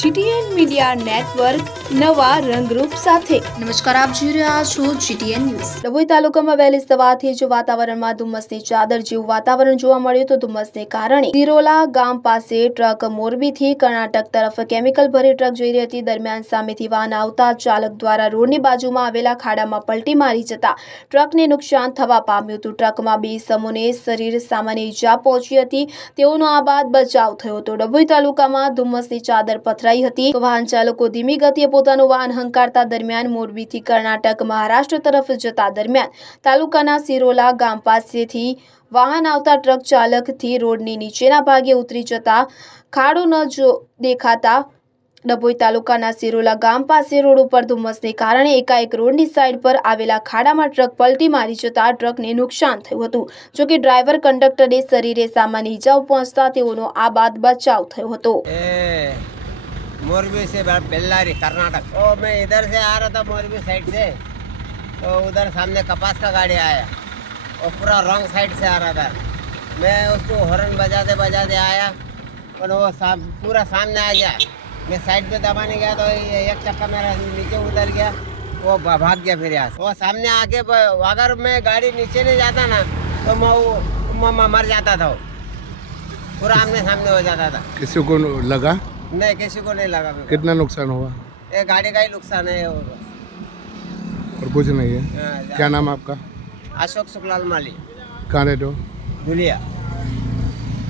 GTN media network નવા રંગરૂપ સાથે. નમસ્કાર આપ જોઈ રહ્યા છો જીટીએન ન્યૂઝ. ડભોઈ તાલુકામાં વહેલી સવારથી જ વાતાવરણમાં ધુમ્મસની ચાદર જેવું વાતાવરણ જોવા મળ્યું તો ધુમ્મસને કારણે સિરોલા ગામ પાસે ટ્રક મોરબીથી કર્ણાટક તરફ કેમિકલ ભરી ટ્રક જઈ રહી હતી. દરમિયાન સામેથી વાહન આવતા ચાલક દ્વારા રોડની બાજુમાં આવેલા ખાડામાં પલટી મારી જતા ટ્રકને નુકસાન થવા પામ્યું હતું. ટ્રકમાં બે સમૂહને શરીર સામાન્ય ઈજા પહોંચી હતી. તેઓનો આ બાદ બચાવ થયો હતો. ડભોઈ તાલુકામાં ધુમ્મસની ચાદર પથરાઈ હતી. વાહન ચાલકો ધીમી ગતિએ પોતાનું વાહન હંકારતા દરમિયાન મોરબીથી કર્ણાટક મહારાષ્ટ્ર તરફ જતા દરમિયાન તાલુકાના સિરોલા ગામ પાસેથી વાહન આવતા ટ્રક ચાલકથી રોડની નીચેના ભાગે ઉતરી જતા ખાડો ન જો દેખાતા ડભોઈ તાલુકાના સિરોલા ગામ પાસે રોડ ઉપર ધુમ્મસને કારણે એકાએક રોડની સાઈડ પર આવેલા ખાડામાં ટ્રક પલટી મારી જતા ટ્રકને નુકસાન થયું હતું. જોકે ડ્રાઈવર કંડક્ટરે શરીરે સામાન્ય ઈજાઓ પહોંચતા તેઓનો આ બાદ બચાવ થયો હતો. मोरबी से बेल्लारी कर्नाटक। तो मैं इधर से आ रहा था मोरबी साइड से। तो उधर सामने कपास का गाड़ी आया। और पूरा रॉन्ग साइड से आ रहा था। मैं उसको हॉर्न बजाते बजाते आया। और वो सा, पूरा सामने आ गया। मैं साइड पे दबाने गया तो एक चक्का मेरा नीचे उतर गया। वो भाग गया फिर यहाँ वो सामने आके अगर मैं गाड़ी नीचे नहीं जाता ना तो मैं मर जाता था पूरा आमने सामने हो जाता था। किसी को लगा? नहीं किसी को नहीं लगा बिल्कुल। कितना नुकसान हुआ ये गाड़ी का ही नुकसान है और और कुछ नहीं है? हाँ, क्या नाम है आपका? अशोक सुखलाल माली। कहाँ रहते हो? धुलिया